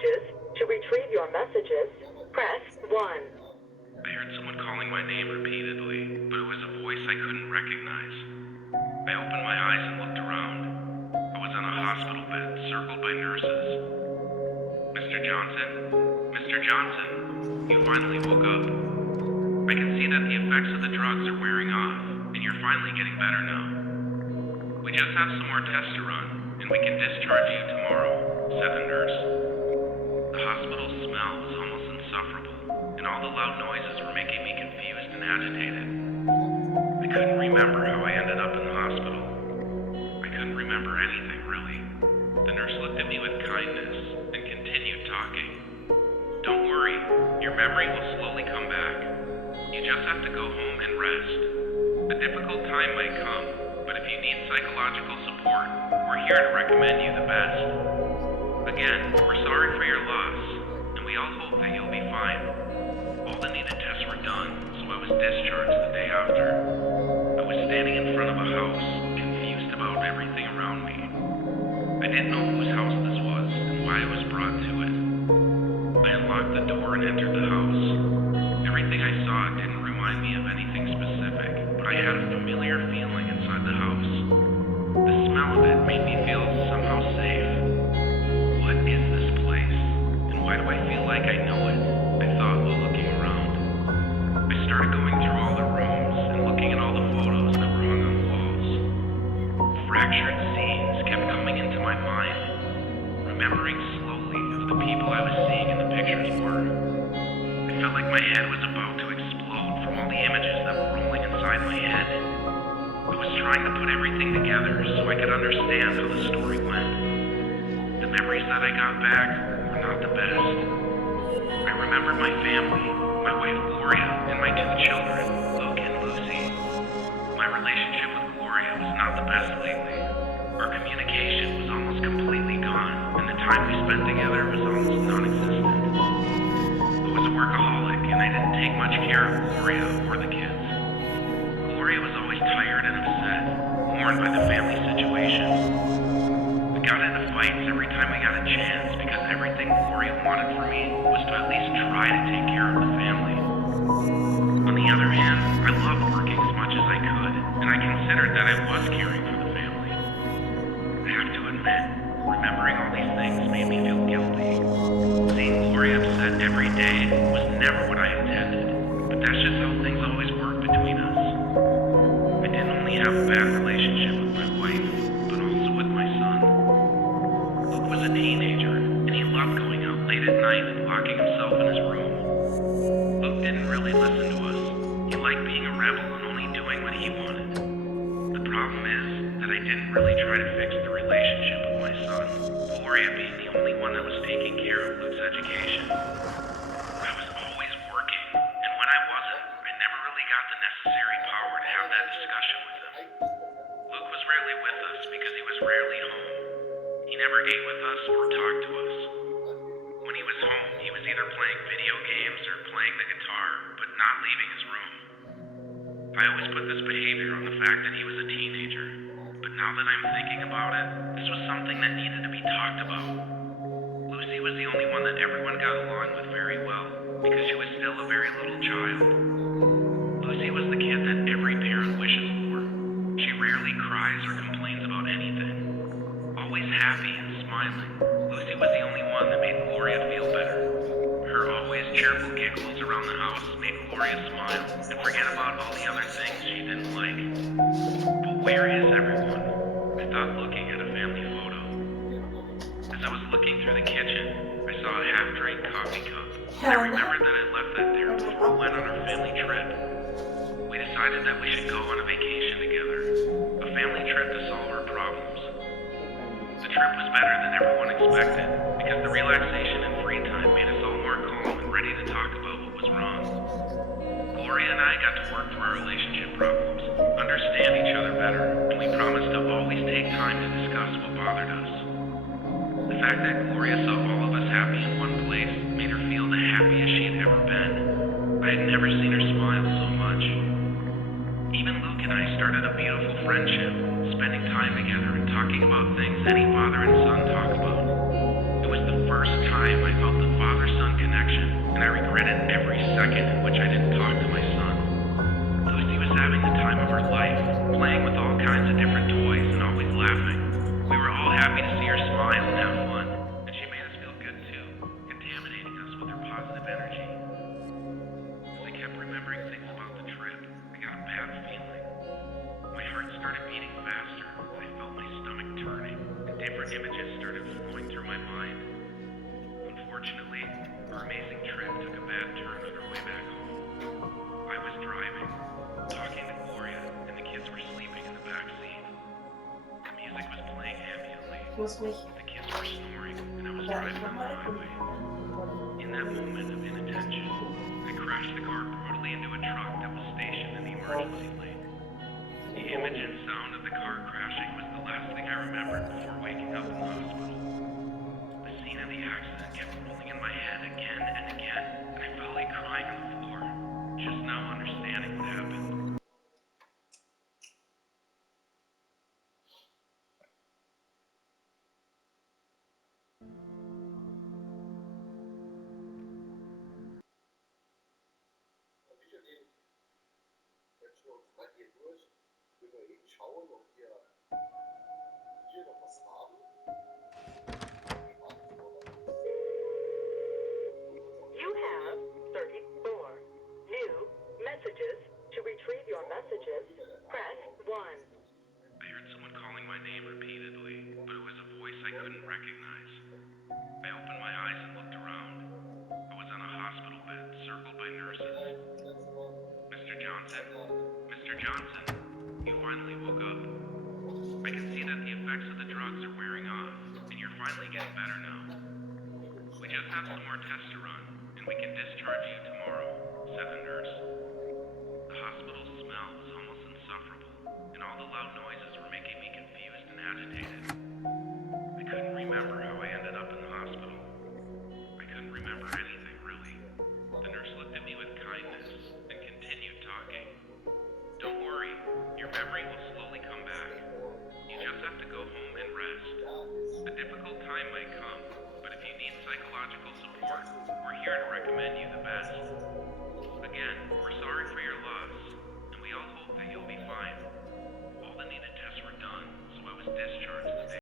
messages. To retrieve your messages, press 1. I heard someone calling my name repeatedly, but it was a voice I couldn't recognize. I opened my eyes and looked around. I was on a hospital bed, circled by nurses. Mr. Johnson? Mr. Johnson, you finally woke up. I can see that the effects of the drugs are wearing off, and you're finally getting better now. We just have some more tests to run, and we can discharge you tomorrow, said the nurse. The hospital smell was almost insufferable, and all the loud noises were making me confused and agitated. I couldn't remember how I ended up in the hospital. I couldn't remember anything, really. The nurse looked at me with kindness and continued talking. Don't worry, your memory will slowly come back. You just have to go home and rest. A difficult time might come, but if you need psychological support, we're here to recommend you the best. Again, we're sorry for your loss, and we all hope that you'll be fine. All the needed tests were done, so I was discharged the day after. I was standing in front of a house, confused about everything around me. I didn't know whose house this was and why I was brought to it. I unlocked the door and entered the house. Everything I saw didn't remind me of anything specific, but I had a familiar feeling inside the house. The smell of it made me feel somehow safe. What is this place? And why do I feel like I know it? I thought while looking around. I started going through all the rooms and looking at all the photos that were hung on the walls. Fractured scenes kept coming into my mind, remembering slowly of the people I was seeing in the pictures were. I felt like my head was about to explode from all the images that were rolling inside my head. I was trying to put everything together so I could understand how the story went. The memories that I got back were not the best. I remembered my family, my wife Gloria, and my 2 children, Luke and Lucy. My relationship with Gloria was not the best lately. Our communication was almost completely gone, and the time we spent together was almost non-existent. I was a workaholic, and I didn't take much care of Gloria or the kids. Gloria was always tired and upset, worn by the family situation. We got into fights every time we got a chance because everything Gloria wanted from me was to at least try to take care of the family. On the other hand, I loved working as much as I could, and I considered that I was caring for the family. I have to admit, remembering all these things made me feel guilty. Seeing Gloria upset every day was never what I intended, but that's just how things always work between us. I didn't only have a bad relationship with my wife, but also with my son. Luke was a teenager, and he loved going out late at night and locking himself in his room. Luke didn't really listen to us. He liked being a rebel and only doing what he wanted. The problem is that I didn't really try to fix the relationship with my son, Gloria being the only one that was taking care of Luke's education. I was always working, and when I wasn't, I never really got the necessary power to have that discussion with him. Luke was rarely with us because he was rarely home. He never ate with us or talked to us. When he was home, he was either playing video games or playing the guitar, but not leaving his room. I always put this behavior on the fact that he was a teenager, but now that I'm thinking about it, this was something that needed to be talked about. Lucy was the only one that everyone got along with very well, because she was still a very little child. Lucy was the kid that every parent wishes for. She rarely cries or complains about anything. Always happy and smiling, Lucy was the only one that made Gloria feel better. Her always cheerful giggles around the house made Gloria smile and forget about all the other things she didn't like. But where is everyone? I thought looking at a family photo. As I was looking through the kitchen, I saw a half-drained coffee cup, and I remembered that I left that there before we went on our family trip. We decided that we should go on a vacation together, a family trip to solve our problems. The trip was better than everyone expected, because the relaxation and free time made us all more calm and ready to talk about what was wrong. Gloria and I got to work through our relationship problems, understand each other better, and we promised to always take time to discuss what bothered us. The fact that Gloria saw all of us happy in one place made her feel the happiest she had ever been. I had never seen her smile so much. Even Luke and I started a beautiful friendship, spending time together and talking about things any father and son talk about. It was the first time I felt the father-son connection, and I regretted every second in which I didn't talk to my son. Lucy was having the time of her life, playing with all kinds of different toys and always laughing. We were all happy to see her smile and have fun, and she made us feel good too, contaminating us with her positive energy. As I kept remembering things about the trip, I got a bad feeling. My heart started beating faster, I felt my stomach turning, and different images started flowing through my mind. Unfortunately, our amazing trip took a bad turn on our way back home. I was driving, talking to Gloria, and the kids were sleeping in the back seat. The music was playing ambiently. Ich muss mich The kids were snoring, and I was gleich driving on the nochmal highway. erkundigen. In that moment of inattention, I crashed the car brutally into a truck that was stationed in the emergency lane. The image and sound of the car crashing was the last thing I remembered before waking up in the hospital. The scene of the accident kept rolling in my head again and again, and I felt like crying on the floor, just now understanding what happened. Quetschen wir uns mal hier durch. Können wir eben schauen, ob wir hier noch was haben. You have 34 new messages. To retrieve your messages, press 1. I heard someone calling my name repeatedly, but it was a voice I couldn't recognize. I opened my eyes and looked around. I was on a hospital bed, circled by nurses. Mr. Johnson? Mr. Johnson? You finally woke up. I can see that the effects of the drugs are wearing off, and you're finally getting better now. We just have some more tests to run, and we can discharge you tomorrow, said the nurse. The hospital smell was almost insufferable, and all the loud noises were making me confused and agitated. I couldn't remember how I ended up in the hospital. I couldn't remember anything, really. The nurse looked at me with kindness and continued talking. Don't worry, your memory will slowly come back. You just have to go home and rest. A difficult time might come, but if you need psychological support, we're here to recommend you the best. Again, we're sorry for your loss, and we all hope that you'll be fine. All the needed tests were done, so I was discharged the day